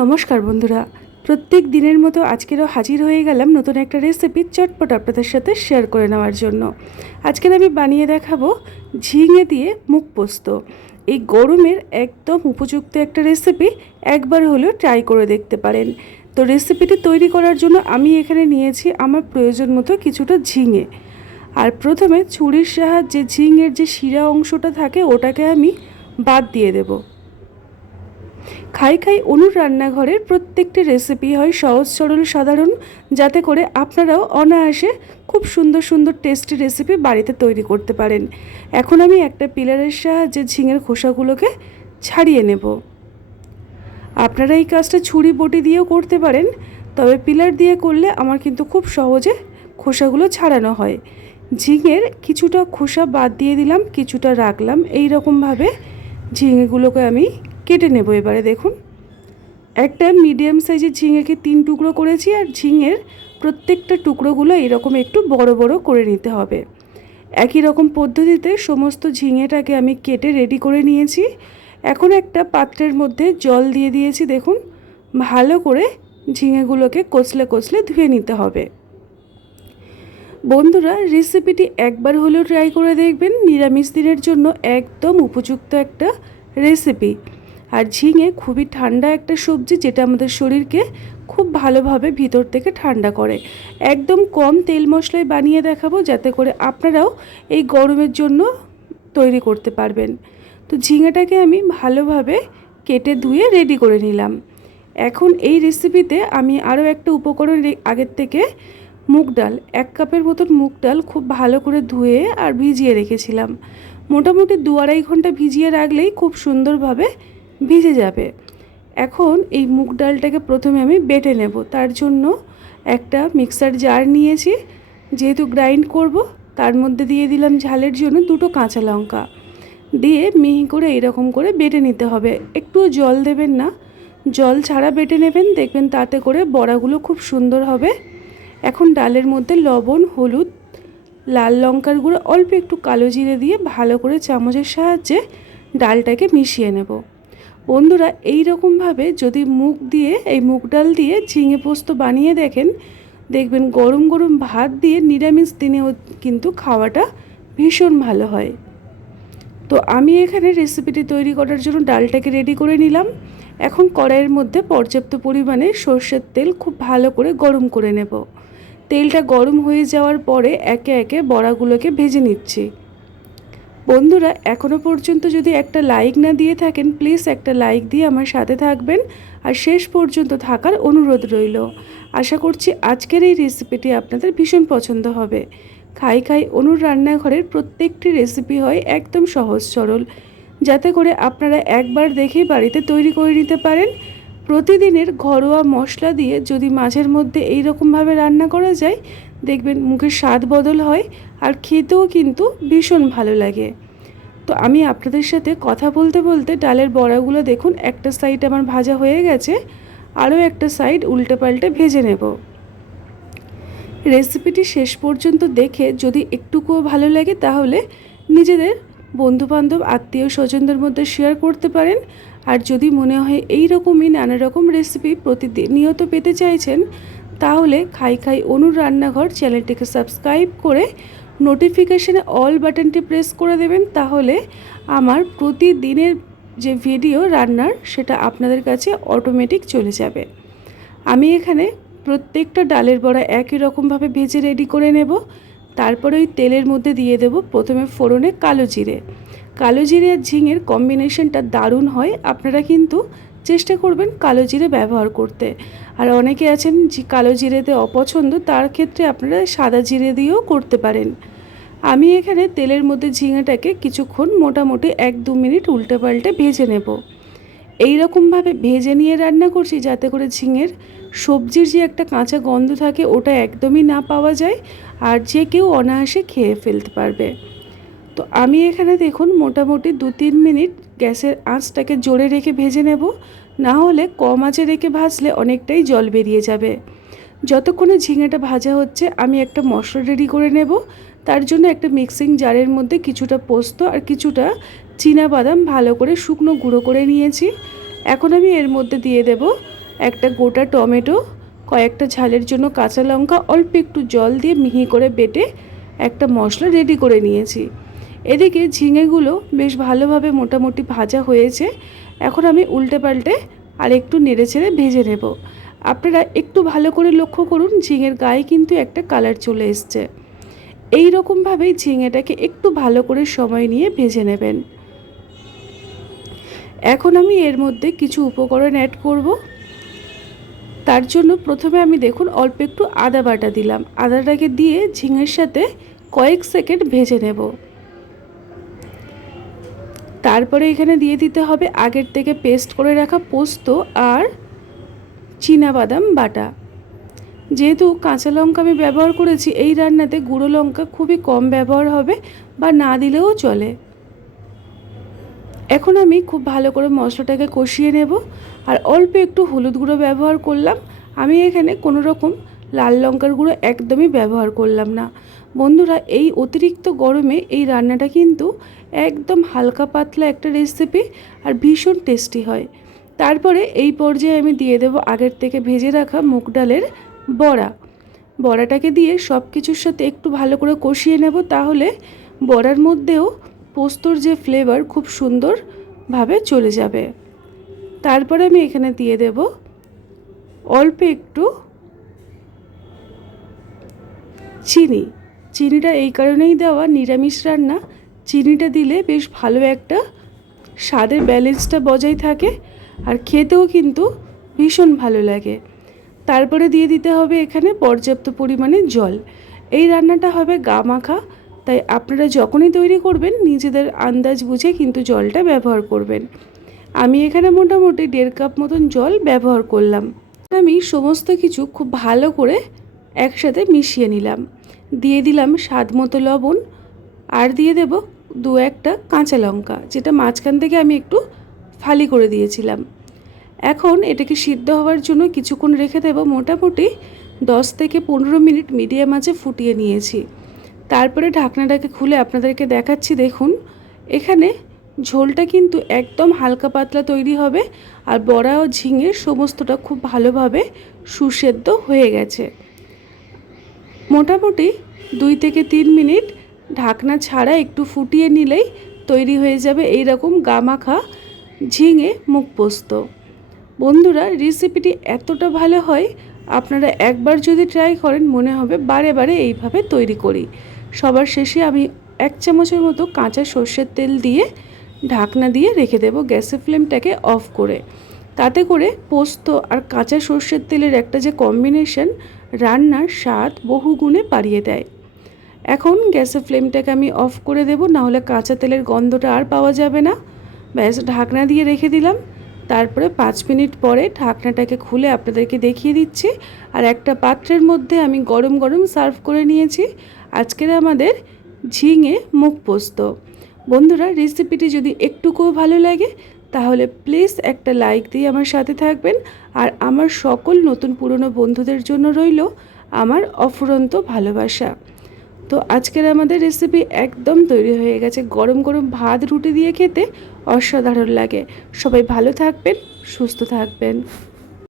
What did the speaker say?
নমস্কার বন্ধুরা, প্রত্যেক দিনের মতো আজকেরও হাজির হয়ে গেলাম নতুন একটা রেসিপি চটপট আপনাদের সাথে শেয়ার করে নেওয়ার জন্য। আজকের আমি বানিয়ে দেখাবো ঝিঙে দিয়ে মুগ পোস্ত। এই গরমের একদম উপযুক্ত একটা রেসিপি, একবার হলেও ট্রাই করে দেখতে পারেন। তো রেসিপিটি তৈরি করার জন্য আমি এখানে নিয়েছি আমার প্রয়োজন মতো কিছুটা ঝিঙে। আর প্রথমে ছুরির সাহায্যে ঝিঙের যে শিরা অংশটা থাকে ওটাকে আমি বাদ দিয়ে দেবো। খাই খাই অনুর রান্নাঘরের প্রত্যেকটি রেসিপি হয় সহজ সরল সাধারণ, যাতে করে আপনারাও অনায়াসে খুব সুন্দর সুন্দর টেস্টি রেসিপি বাড়িতে তৈরি করতে পারেন। এখন আমি একটা পিলারের সাহায্যে ঝিঙের খোসাগুলোকে ছাড়িয়ে নেব। আপনারা এই কাজটা ছুরি বটি দিয়েও করতে পারেন, তবে পিলার দিয়ে করলে আমার কিন্তু খুব সহজে খোসাগুলো ছাড়ানো হয়। ঝিঙের কিছুটা খোসা বাদ দিয়ে দিলাম, কিছুটা রাখলাম। এই রকমভাবে ঝিঙেগুলোকে আমি কেটে নেব। এবারে দেখুন, একটা মিডিয়াম সাইজের ঝিঙেকে 3 টুকরো করেছি, আর ঝিঙের প্রত্যেকটা টুকরোগুলো এরকম একটু বড় বড় করে নিতে হবে। একই রকম পদ্ধতিতে সমস্ত ঝিঙেটাকে আমি কেটে রেডি করে নিয়েছি। এখন একটা পাত্রের মধ্যে জল দিয়ে দিয়েছি। দেখুন, ভালো করে ঝিঙেগুলোকে কচলে কচলে ধুয়ে নিতে হবে। বন্ধুরা, রেসিপিটি একবার হলেও ট্রাই করে দেখবেন। নিরামিষ দিনের জন্য একদম উপযুক্ত একটা রেসিপি। আর ঝিঙে খুবই ঠান্ডা একটা সবজি, যেটা আমাদের শরীরকে খুব ভালোভাবে ভিতর থেকে ঠান্ডা করে। একদম কম তেল মশলায় বানিয়ে দেখাবো, যাতে করে আপনারাও এই গরমের জন্য তৈরি করতে পারবেন। তো ঝিঙেটাকে আমি ভালোভাবে কেটে ধুয়ে রেডি করে নিলাম। এখন এই রেসিপিতে আমি আরও একটা উপকরণ আগের থেকে মুগ ডাল, 1 কাপের মতন মুগ ডাল খুব ভালো করে ধুয়ে আর ভিজিয়ে রেখেছিলাম। মোটামুটি 2-2.5 ঘন্টা ভিজিয়ে রাখলেই খুব সুন্দরভাবে ভিজে যাবে। এখন এই মুগ ডালটাকে প্রথমে আমি বেটে নেব। তার জন্য একটা মিক্সার জার নিয়েছি। যেহেতু গ্রাইন্ড করব, তার মধ্যে দিয়ে দিলাম ঝালের জন্য 2টো কাঁচা লঙ্কা, দিয়ে মিহি করে এরকম করে বেটে নিতে হবে। একটু জল দেবেন না, জল ছাড়া বেটে নেবেন, দেখবেন তাতে করে বড়াগুলো খুব সুন্দর হবে। এখন ডালের মধ্যে লবণ, হলুদ, লাল লঙ্কার গুঁড়ো, অল্প একটু কালো জিরে দিয়ে ভালো করে চামচের সাহায্যে ডালটাকে মিশিয়ে নেব। বন্ধুরা, এই রকমভাবে যদি এই মুগ ডাল দিয়ে ঝিঙে পোস্ত বানিয়ে দেখেন, দেখবেন গরম গরম ভাত দিয়ে নিরামিষ দিনেও কিন্তু খাওয়াটা ভীষণ ভালো হয়। তো আমি এখানে রেসিপিটি তৈরি করার জন্য ডালটাকে রেডি করে নিলাম। এখন কড়াইয়ের মধ্যে পর্যাপ্ত পরিমাণে সর্ষের তেল খুব ভালো করে গরম করে নেব। তেলটা গরম হয়ে যাওয়ার পরে একে একে বড়াগুলোকে ভেজে নিচ্ছি। বন্ধুরা, এখনও পর্যন্ত যদি একটা লাইক না দিয়ে থাকেন, প্লিজ একটা লাইক দিয়ে আমার সাথে থাকবেন আর শেষ পর্যন্ত থাকার অনুরোধ রইল। আশা করছি আজকের এই রেসিপিটি আপনাদের ভীষণ পছন্দ হবে। খাই খাই অনুর রান্নাঘরের প্রত্যেকটি রেসিপি হয় একদম সহজ সরল, যাতে করে আপনারা একবার দেখেই বাড়িতে তৈরি করে নিতে পারেন। প্রতিদিনের ঘরোয়া মশলা দিয়ে যদি মাঝের মধ্যে এই রকমভাবে রান্না করা যায়, দেখবেন মুখের স্বাদ বদল হয় আর খেতেও কিন্তু ভীষণ ভালো লাগে। তো আমি আপনাদের সাথে কথা বলতে বলতে ডালের বড়াগুলো দেখুন, একটা সাইড আমার ভাজা হয়ে গেছে, আরও একটা সাইড উল্টে পাল্টে ভেজে নেব। রেসিপিটি শেষ পর্যন্ত দেখে যদি একটুকুও ভালো লাগে, তাহলে নিজেদের বন্ধুবান্ধব, আত্মীয় স্বজনদের মধ্যে শেয়ার করতে পারেন। আর যদি মনে হয় এই রকমই নানা রকম রেসিপি প্রতিনিয়ত পেতে চাইছেন, তাহলে খাই খাই অনুর রান্নাঘর চ্যানেলটিকে সাবস্ক্রাইব করে নোটিফিকেশানে অল বাটনটি প্রেস করে দেবেন। তাহলে আমার প্রতিদিনের যে ভিডিও রান্নার, সেটা আপনাদের কাছে অটোমেটিক চলে যাবে। আমি এখানে প্রত্যেকটা ডালের বড়া একই রকমভাবে ভেজে রেডি করে নেব। তারপরে ওই তেলের মধ্যে দিয়ে দেব প্রথমে ফোড়নে কালো জিরে। কালো জিরে আর ঝিঙের কম্বিনেশনটা দারুণ হয়। আপনারা কিন্তু চেষ্টা করবেন কালো জিরে ব্যবহার করতে। আর অনেকে আছেন যে কালো জিরেতে অপছন্দ, তার ক্ষেত্রে আপনারা সাদা জিরে দিয়েও করতে পারেন। আমি এখানে তেলের মধ্যে ঝিঙেটাকে কিছুক্ষণ মোটামুটি 1-2 মিনিট উল্টে পাল্টে ভেজে নেব। এই রকমভাবে ভেজে নিয়ে রান্না করছি, যাতে করে ঝিঙের সবজির যে একটা কাঁচা গন্ধ থাকে, ওটা একদমই না পাওয়া যায়, আর যে কেউ অনায়াসে খেয়ে ফেলতে পারবে। তো আমি এখানে দেখুন মোটামুটি 2-3 মিনিট গ্যাসের আঁচটাকে জোরে রেখে ভেজে নেব, না হলে কম আঁচে রেখে ভাজলে অনেকটাই জল বেরিয়ে যাবে। যতক্ষণে ঝিঙেটা ভাজা হচ্ছে, আমি একটা মশলা রেডি করে নেব। তার জন্য একটা মিক্সিং জারের মধ্যে কিছুটা পোস্ত আর কিছুটা চীনা বাদাম ভালো করে শুকনো গুঁড়ো করে নিয়েছি। এখন আমি এর মধ্যে দিয়ে দেব একটা গোটা টমেটো, কয়েকটা ঝালের জন্য কাঁচা লঙ্কা, অল্প একটু জল দিয়ে মিহি করে বেটে একটা মশলা রেডি করে নিয়েছি। এদিকে ঝিঙেগুলো বেশ ভালোভাবে মোটামুটি ভাজা হয়েছে। এখন আমি উল্টে পাল্টে আর একটু নেড়ে ছেড়ে ভেজে নেব। আপনারা একটু ভালো করে লক্ষ্য করুন, ঝিঙের গায়ে কিন্তু একটা কালার চলে এসছে। এই রকমভাবেই ঝিঙেটাকে একটু ভালো করে সময় নিয়ে ভেজে নেবেন। এখন আমি এর মধ্যে কিছু উপকরণ অ্যাড করব। তার জন্য প্রথমে আমি দেখুন অল্প একটু আদা বাটা দিলাম। আদাটাকে দিয়ে ঝিঙের সাথে কয়েক সেকেন্ড ভেজে নেব। তারপরে এখানে দিয়ে দিতে হবে আগের থেকে পেস্ট করে রাখা পোস্ত আর চীনাবাদাম বাটা। যেহেতু কাঁচা লঙ্কা আমি ব্যবহার করেছি, এই রান্নাতে গুঁড়ো লঙ্কা খুবই কম ব্যবহার হবে বা না দিলেও চলে। এখন আমি খুব ভালো করে মশলাটাকে কষিয়ে নেব। আর অল্প একটু হলুদ গুঁড়ো ব্যবহার করলাম। আমি এখানে কোনো রকম লাল লঙ্কার গুঁড়ো একদমই ব্যবহার করলাম না। বন্ধুরা, এই অতিরিক্ত গরমে এই রান্নাটা কিন্তু একদম হালকা পাতলা একটা রেসিপি আর ভীষণ টেস্টি হয়। তারপরে এই পর্যায়ে আমি দিয়ে দেব আগের থেকে ভেজে রাখা মুগ ডালের বড়া। বড়াটাকে দিয়ে সব কিছুর সাথে একটু ভালো করে কষিয়ে নেব, তাহলে বড়ার মধ্যেও পোস্তর যে ফ্লেভার খুব সুন্দরভাবে চলে যাবে। তারপরে আমি এখানে দিয়ে দেব অল্প একটু চিনি। চিনিটা এই কারণেই দেওয়া, নিরামিষ রান্না চিনিটা দিলে বেশ ভালো একটা স্বাদের ব্যালেন্সটা বজায় থাকে আর খেতেও কিন্তু ভীষণ ভালো লাগে। তারপরে দিয়ে দিতে হবে এখানে পর্যাপ্ত পরিমাণে জল। এই রান্নাটা হবে গা মাখা, তাই আপনারা যখনই তৈরি করবেন নিজেদের আন্দাজ বুঝে কিন্তু জলটা ব্যবহার করবেন। আমি এখানে মোটামুটি 1.5 কাপ মতন জল ব্যবহার করলাম। আমি সমস্ত কিছু খুব ভালো করে একসাথে মিশিয়ে নিলাম। দিয়ে দিলাম স্বাদ মতো লবণ আর দিয়ে দেব 2-1টা কাঁচা লঙ্কা, যেটা মাঝখান থেকে আমি একটু ফালি করে দিয়েছিলাম। এখন এটাকে সিদ্ধ হওয়ার জন্য কিছুক্ষণ রেখে দেব। মোটামুটি 10 থেকে 15 মিনিট মিডিয়াম আঁচে ফুটিয়ে নিয়েছি। তারপরে ঢাকনাটাকে খুলে আপনাদেরকে দেখাচ্ছি। দেখুন, এখানে ঝোলটা কিন্তু একদম হালকা পাতলা তৈরি হবে আর বড়া ও ঝিঙে সমস্তটা খুব ভালোভাবে সুসেদ্ধ হয়ে গেছে। মোটামুটি 2 থেকে 3 মিনিট ঢাকনা ছাড়া একটু ফুটিয়ে নিলেই তৈরি হয়ে যাবে এই রকম গামাখা ঝিঙে মুগ পোস্ত। বন্ধুরা, রেসিপিটি এতটা ভালো হয়, আপনারা একবার যদি ট্রাই করেন মনে হবে বারে বারে এইভাবে তৈরি করি। সবার শেষে আমি 1 চামচের মতো কাঁচা সর্ষের তেল দিয়ে ঢাকনা দিয়ে রেখে দেব গ্যাসের ফ্লেমটাকে অফ করে। তাতে করে পোস্ত আর কাঁচা সর্ষের তেলের একটা যে কম্বিনেশন, রান্নার স্বাদ বহুগুণে বাড়িয়ে দেয়। এখন গ্যাসের ফ্লেমটাকে আমি অফ করে দেব, নাহলে কাঁচা তেলের গন্ধটা আর পাওয়া যাবে না। ব্যাস, ঢাকনা দিয়ে রেখে দিলাম। তারপরে 5 মিনিট পরে ঢাকনাটাকে খুলে আপনাদেরকে দেখিয়ে দিচ্ছি। আর একটা পাত্রের মধ্যে আমি গরম গরম সার্ভ করে নিয়েছি আজকের আমাদের ঝিঙে মুগ পোস্ত। বন্ধুরা, রেসিপিটি যদি একটুকুও ভালো লাগে তাহলে প্লিজ একটা লাইক দিয়ে আমার সাথে থাকবেন। আর আমার সকল নতুন পুরনো বন্ধুদের জন্য রইল আমার অফুরন্ত ভালোবাসা। তো আজকের আমাদের রেসিপি একদম তৈরি হয়ে গেছে। গরম গরম ভাত রুটি দিয়ে খেতে অসাধারণ লাগে। সবাই ভালো থাকবেন, সুস্থ থাকবেন।